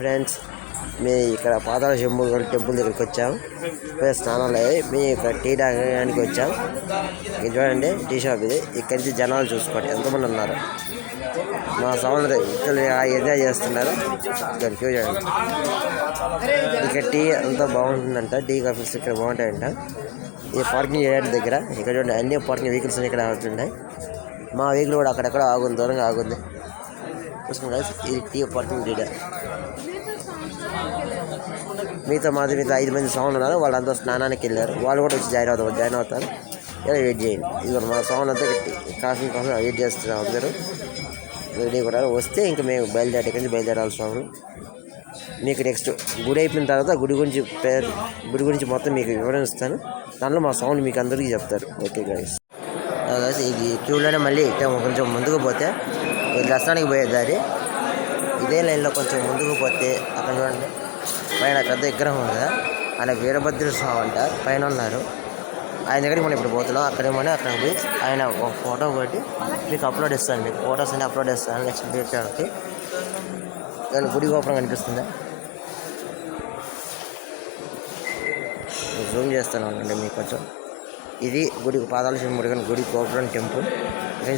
Friends, మేము ఇక్కడ పాతాళ Shambhu temple దగ్గరికి వచ్చాం. స్నానాలు అయ్యి మేము ఇక్కడ టీ తాగడానికి వచ్చాం. ఇది చూడండి, టీ షాప్ ఇది. ఇక్కడి నుంచి జనాలు చూసుకోండి ఎంతమంది ఉన్నారు. మా సౌందర్య ఇక్కడ ఎంజాయ్ చేస్తున్నారు. ఇక్కడ చూడండి, ఇక్కడ టీ అంతా బాగుంటుందంట. టీ కాఫీస్ ఇక్కడ బాగుంటాయంట. ఈ పార్కింగ్ ఏరియా దగ్గర ఇక్కడ చూడండి, అన్ని పార్కింగ్ వెహికల్స్ ఇక్కడ ఆగుతున్నాయి. మా వెహికల్ కూడా అక్కడెక్కడ ఆగుంది, దూరంగా ఆగుంది. చూసుకోండి, ఇది టీ పార్కింగ్ ఏరియా. మిగతా 5 మంది సౌండ్ ఉన్నారు. వాళ్ళంతా స్నానానికి వెళ్ళారు. వాళ్ళు కూడా వచ్చి జాయిన్ అవుతారు. ఇలా వెయిట్ చేయండి. ఇది మా సౌండ్ అంతా కాఫీ వెయిట్ చేస్తున్నాం. అందరూ రెడీ కూడా వస్తే ఇంకా మేము బయలుదేరాల్సిన వాళ్ళు. మీకు నెక్స్ట్ గుడి అయిపోయిన తర్వాత గుడి గురించి మొత్తం మీకు వివరిస్తాను. దాంట్లో మా సౌండ్ మీకు అందరికీ చెప్తారు. ఓకే గైస్, ఇది క్యూలోనే మళ్ళీ కొంచెం ముందుకు పోతే దర్శనానికి పోయే దారి. ఇదే లైన్లో కొంచెం ముందుకు పోతే అక్కడ చూడండి, పైన పెద్ద విగ్రహం ఉంది కదా, ఆయన వీరభద్ర స్వామి అంట. పైన ఉన్నారు. ఆయన దగ్గరికి మనం ఇప్పుడు పోతున్నాం. అక్కడికి పోయి ఆయన ఒక ఫోటో కొట్టి మీకు అప్లోడ్ ఇస్తాను. మీకు ఫొటోస్ అన్ని అప్లోడ్ ఇస్తాను నెక్స్ట్ డేట్కి. దాని గుడి గోపురం కనిపిస్తుందా, జూమ్ చేస్తాను అండి మీకు కొంచెం. ఇది గుడి పాతాళ శంభు గుడి గోపురం టెంపుల్.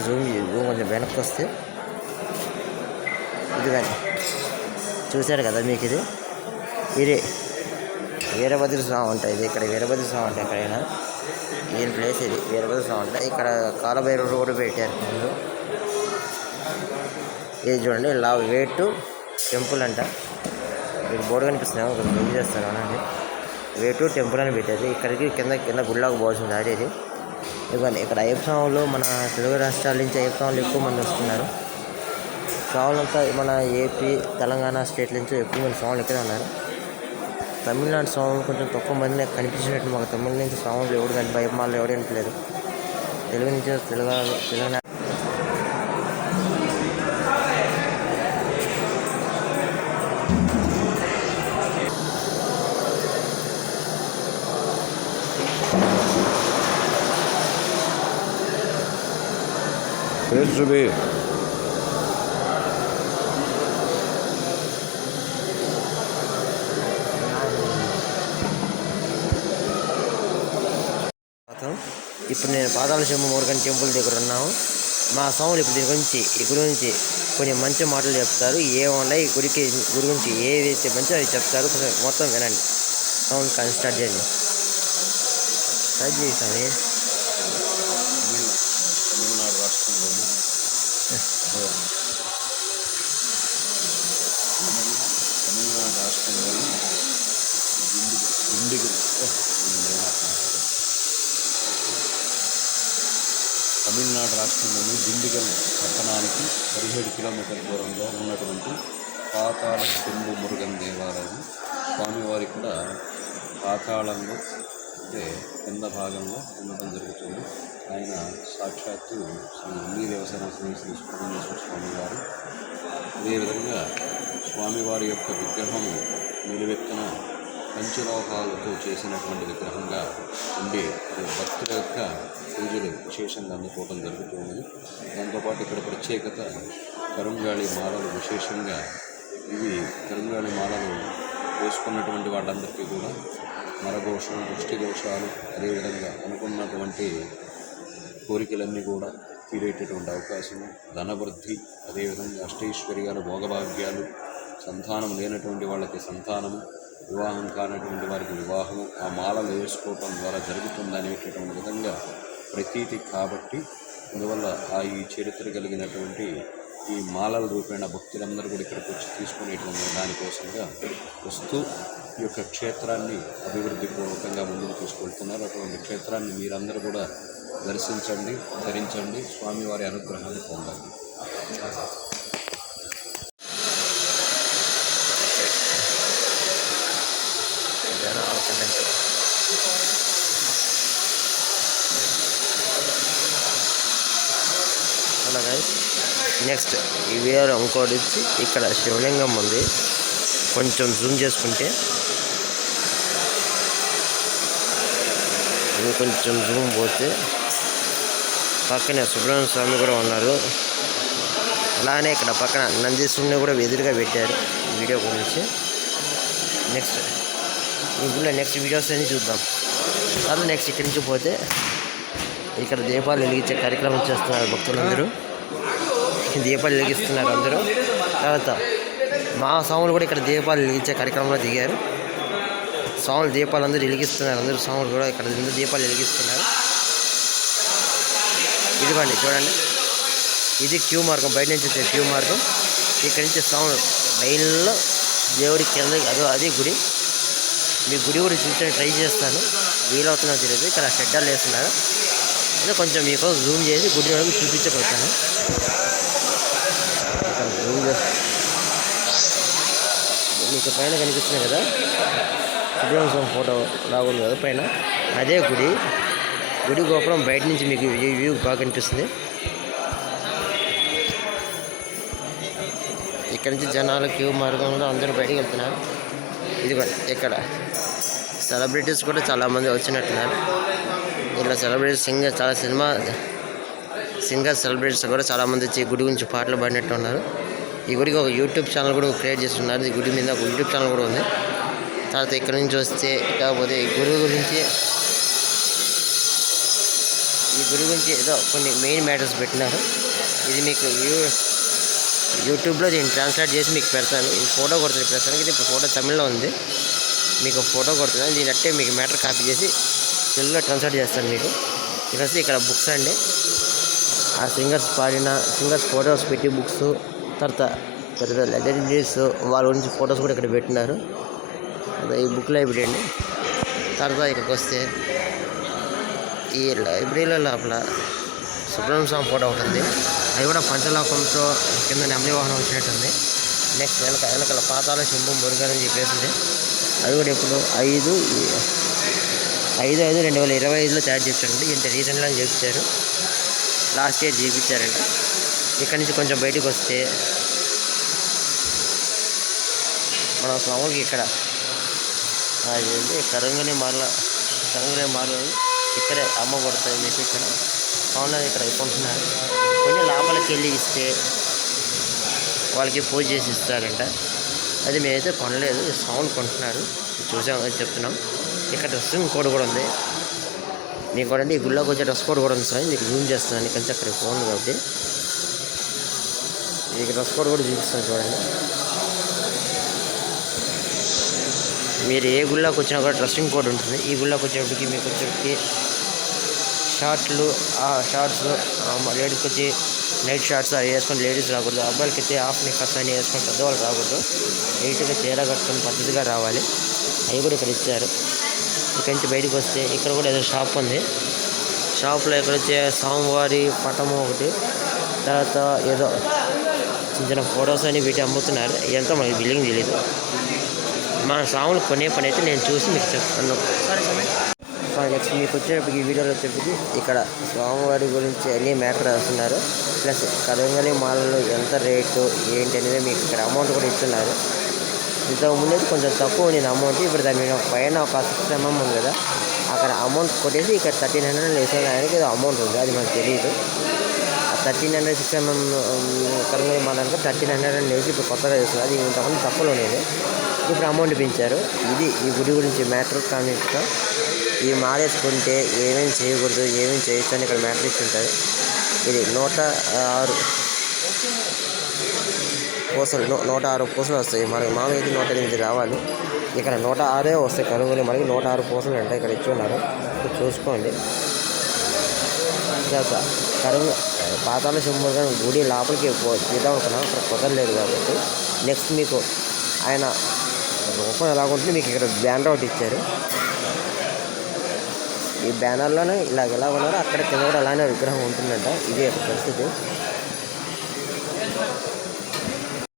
జూమ్ కొంచెం వెనక్కి వస్తే ఇది కానీ చూశారు కదా మీకు. ఇది వీరభద్ర స్వామి ఉంటాయి. ఇది ఇక్కడ వీరభద్ర స్వామి ఉంటాయి. ఎక్కడైనా ఈ ప్లేస్ ఇది వీరభద్ర స్వామి ఉంటాయి. ఇక్కడ కాలభైరవుడు కూడా పెట్టారు ముందు. ఇది చూడండి, వేటు టెంపుల్ అంట. మీకు బోర్డు కనిపిస్తున్నాము, ఒక జూమ్ చేస్తాను అనండి. వేటు టెంపుల్ అని పెట్టారు. ఇక్కడికి కింద గుడిలోకి పోవాల్సిన దారి ఇది. ఇవ్వండి, ఇక్కడ అయ్యప్ప స్వాములు మన తెలుగు రాష్ట్రాల నుంచి అయ్యప్ప స్వాములు ఎక్కువ మంది వస్తున్నారు. స్వాములంతా మన ఏపీ, తెలంగాణ స్టేట్ నుంచి ఎక్కువ మంది స్వాములు ఇక్కడే ఉన్నారు. తమిళనాడు స్వాములు కొంచెం తక్కువ మంది కనిపించినట్టు. మాకు తమిళ నుంచి స్వాములు ఎవడు కానీ భయమాలు ఎవడు కనిపించలేదు. తెలుగు నుంచి తెలంగాణ చూపి ఇప్పుడు నేను పాతాళ శంభు మురుగన్ టెంపుల్ దగ్గర ఉన్నాము. మా స్వాములు ఇప్పుడు ఈ గుడి గురించి కొన్ని మంచి మాటలు చెప్తారు. ఏమున్నాయి గుడి గురించి ఏదైతే మంచి అవి చెప్తారు. మొత్తం వినండి. సౌండ్ కానీ స్టార్ట్ చేయండి. స్టార్ట్ తమిళనాడు రాష్ట్రంలోని దిండిగల్ పట్టణానికి 17 కిలోమీటర్ల దూరంలో ఉన్నటువంటి పాతాళ శంభు మురుగన్ దేవాలయం. స్వామివారి కూడా పాతాళంలో అంటే కింద భాగంలో ఉండటం జరుగుతుంది. ఆయన సాక్షాత్తు శ్రీ ఉన్ని దేవసేన శ్రీ సుబ్రహ్మణ్యేశ్వర స్వామివారు. అదేవిధంగా స్వామివారి యొక్క విగ్రహము నిలువెత్తున పంచలోహాలతో చేసినటువంటి విగ్రహంగా ఉండి భక్తుల యొక్క పూజలు విశేషంగా అందుకోవడం జరుగుతుంది. దాంతోపాటు ఇక్కడ ప్రత్యేకత కరుంగాళి మాలలు. విశేషంగా ఇవి కరుంగాళి మాలలు వేసుకున్నటువంటి వాళ్ళందరికీ కూడా నరదోషం, దృష్టి దోషాలు, అదేవిధంగా అనుకున్నటువంటి కోరికలన్నీ కూడా తీరేటటువంటి అవకాశం, ధనవృద్ధి, అదేవిధంగా అష్టైశ్వర్యాలు, భోగభాగ్యాలు, సంతానం లేనటువంటి వాళ్ళకి సంతానము, వివాహం కానటువంటి వారికి వివాహము ఆ మాలలు వేసుకోవటం ద్వారా జరుగుతుందనేటటువంటి విధంగా ప్రతీతి. కాబట్టి అందువల్ల ఈ చరిత్ర కలిగినటువంటి ఈ మాలల రూపేణ భక్తులందరూ కూడా ఇక్కడికి వచ్చి తీసుకునేటువంటి దానికోసంగా వస్తూ ఈ యొక్క క్షేత్రాన్ని అభివృద్ధి పూర్వకంగా ముందుకు తీసుకెళ్తున్నారు. అటువంటి క్షేత్రాన్ని మీరందరూ కూడా దర్శించండి, ధరించండి, స్వామివారి అనుగ్రహాన్ని పొందండి. అలాగే నెక్స్ట్ ఈ వేరే ఇంకోటి వచ్చి ఇక్కడ శివలింగం ఉంది. కొంచెం జూమ్ చేసుకుంటే కొంచెం జూమ్ పోతే పక్కనే సుబ్రహ్మణ్య స్వామి కూడా ఉన్నారు. అలానే ఇక్కడ పక్కన నందీశ్వరుని కూడా ఎదురుగా పెట్టారు. వీడియో గురించి. నెక్స్ట్ ఇప్పుడు నెక్స్ట్ వీడియోస్ అన్ని చూద్దాం. తర్వాత నెక్స్ట్ ఇక్కడి నుంచి పోతే ఇక్కడ దీపాలు వెలిగించే కార్యక్రమం చేస్తున్నారు భక్తులందరూ. దీపాలు వెలిగిస్తున్నారు అందరూ. తర్వాత మా స్వాములు కూడా ఇక్కడ దీపాలు వెలిగించే కార్యక్రమంలో దిగారు. స్వాములు దీపాలు అందరూ వెలిగిస్తున్నారు. అందరూ స్వాములు కూడా ఇక్కడ దీపాలు వెలిగిస్తున్నారు. ఇదిగోండి చూడండి, ఇది క్యూ మార్గం, బయట నుంచి వచ్చే క్యూ మార్గం. ఇక్కడి నుంచి స్వాములు లైన్లో దేవుడి కింద అదే గుడి. మీ గుడి కూడా చూసి ట్రై చేస్తాను, వీలవుతున్నా తెలియదు. ఇక్కడ షెడ్డాలు వేస్తున్నారు, అదే కొంచెం మీకు జూమ్ చేసి గుడి వరకు చూపించబోతాను. ఇక్కడ జూమ్ చేసి మీకు పైన కనిపిస్తుంది కదా, సుబ్రహ్మణ్య స్వామి ఫోటో లాగుంది కదా పైన, అదే గుడి. గుడి గోపురం బయట నుంచి మీకు వ్యూ బాగా కనిపిస్తుంది. ఇక్కడి నుంచి జనాలు క్యూ మార్గంలో అందరూ బయటికి వెళ్తున్నారు. ఇదిగో ఇక్కడ సెలబ్రిటీస్ కూడా చాలామంది వచ్చినట్టున్నారు. ఇలా సెలబ్రిటీస్ చాలా సింగర్ సెలబ్రిటీస్ కూడా చాలామంది వచ్చి గుడి గురించి పాటలు పాడినట్టు ఉన్నారు. ఈ గుడికి ఒక యూట్యూబ్ ఛానల్ కూడా క్రియేట్ చేస్తున్నారు. ఈ గుడి మీద ఒక యూట్యూబ్ ఛానల్ కూడా ఉంది. తర్వాత ఇక్కడ నుంచి వస్తే కాకపోతే ఈ గుడి గురించి ఏదో కొన్ని మెయిన్ మ్యాటర్స్ పెట్టినారు. ఇది మీకు యూట్యూబ్లో దీన్ని ట్రాన్స్లేట్ చేసి మీకు పెడతాను. ఈ ఫోటో కొడుతుంది ప్రస్తుతానికి. ఇది ఇప్పుడు ఫోటో తమిళ్లో ఉంది. మీకు ఫోటో కొడుతున్నాను, దీని అట్టే మీకు మ్యాటర్ కాపీ చేసి తెలుగులో ట్రాన్స్లేట్ చేస్తాను మీకు. ఇక్కడ బుక్స్ అండి, ఆ సింగర్స్ ఫోటోస్ పెట్టి బుక్స్, తర్వాత పెద్ద లెజెండరీస్ వాళ్ళ గురించి ఫొటోస్ కూడా ఇక్కడ పెట్టినారు. అదే ఈ బుక్ లైబ్రరీ అండి. తర్వాత ఇక్కడికి వస్తే ఈ లైబ్రరీలో లోపల సుబ్రహ్మణ్య స్వామి ఫోటో ఉంటుంది. అది కూడా పంచలోకంతో కింద నెమలి వాహనం వచ్చినట్టుంది. నెక్స్ట్ వెనకాల పాతాల శంభు మురుగన్ అని చెప్పేసింది. అది కూడా ఎప్పుడు 5/5/2025లో తయారు చేశారండి. ఇంత రీసెంట్గా చేయించారు, లాస్ట్ ఇయర్ చేయించారండి. ఇక్కడి నుంచి కొంచెం బయటకు వస్తే మన స్వాములకి ఇక్కడ అదేంటి కరంగని మార్ల ఇక్కడే అమ్మ కొడుతుంది మీకు. ఇక్కడ స్వాములు ఇక్కడ కొంటున్నారు. కొన్ని లోపలికి వెళ్ళి ఇస్తే వాళ్ళకి పూజ చేసి ఇస్తారంట. అది మేమైతే కొనలేదు, స్వాములు కొంటున్నారు, చూసాం అది చెప్తున్నాం. ఇక్కడ డ్రెస్సింగ్ కోడ్ కూడా ఉంది మీకు కూడా. ఈ గుళ్ళోకి వచ్చే డ్రెస్ కోడ్ కూడా ఉంది సార్, మీకు జూమ్ చేస్తున్నాను. ఇక్కడ నుంచి అక్కడ ఫోన్ కాబట్టి మీకు డ్రెస్ కోడ్ కూడా చూపిస్తాను చూడండి. మీరు ఏ గుళ్ళోకి వచ్చినా కూడా డ్రెస్సింగ్ కోడ్ ఉంటుంది. ఈ గుళ్ళోకి వచ్చేప్పటికి మీకు వచ్చేప్పటికి షార్ట్స్ లేడీస్కి వచ్చి నైట్ షార్ట్స్ అవి వేసుకొని లేడీస్ రాకూడదు. అబ్బాయిలకి అయితే హాఫ్ నిక్కర్స్ అని వేసుకొని పెద్దవాళ్ళు రాకూడదు. నీట్గా చీర కట్టుకొని పద్ధతిగా రావాలి. అవి కూడా ఇక్కడ ఇచ్చారు. ఇక్కడి నుంచి బయటకు వస్తే ఇక్కడ కూడా ఏదో షాప్ ఉంది. షాప్లో ఇక్కడ వచ్చే స్వామివారి పటము ఒకటి, తర్వాత ఏదో చిన్న ఫొటోస్ అని వీటి అమ్ముతున్నారు. ఎంతో మనకి బిల్లింగ్ తెలియదు. మన స్వాములు కొనే పని అయితే నేను చూసి మీకు చెప్తాను. నెక్స్ట్ మీకు వచ్చేటప్పటికి ఈ వీడియోలో వచ్చేప్పటికి ఇక్కడ స్వామివారి గురించి అన్ని మ్యాటర్ రాస్తున్నారు. ప్లస్ కరంగలి మాలలు ఎంత రేటు ఏంటి అనేది మీకు ఇక్కడ అమౌంట్ కూడా ఇస్తున్నారు. ఇంతకుముందు అయితే కొంచెం తక్కువ ఉండేది అమౌంట్. ఇప్పుడు దాని మీద పైన ఒక 6 mm ఉంది కదా, అక్కడ అమౌంట్ కొట్టేసి ఇక్కడ 1300 వేసేదానికి ఏదో అమౌంట్ ఉంది, అది మనకు తెలియదు. ఆ 1300 6 mm కరంగలి మాల అంటే 1300 వేసి ఇప్పుడు కొత్తగా చేస్తున్నారు. అది ఇంతకుముందు తక్కువలో ఉండేది, ఇప్పుడు అమౌంట్ పెంచారు. ఇది ఈ గుడి గురించి మ్యాటర్. కానీ ఈ మాల వేసుకుంటే ఏమేమి చేయకూడదు, ఏమేమి చేయొచ్చు అని ఇక్కడ మ్యాటర్ ఇచ్చుంటారు. ఇది 106 పూసలు, 106 పూసలు వస్తాయి. మనకి మామూలుగా అయితే 108 రావాలి. ఇక్కడ 106 వస్తాయి. కనుగొని మనకి 106 పూసలు అంటే ఇక్కడ ఇచ్చున్నారు, చూసుకోండి. తర్వాత పాతాల శంభుగా గుడి లోపలికి తీద్దాం అనుకున్నాం, అక్కడ కుదరలేదు కాబట్టి నెక్స్ట్ మీకు ఆయన రూపం ఎలాగుంటుంది మీకు ఇక్కడ బ్యానర్ ఒకటి ఇచ్చారు. ఈ బ్యానర్లోనే ఇలా ఉన్నారు, అక్కడ కింద కూడా అలానే విగ్రహం ఉంటుందంట. ఇది పరిస్థితి.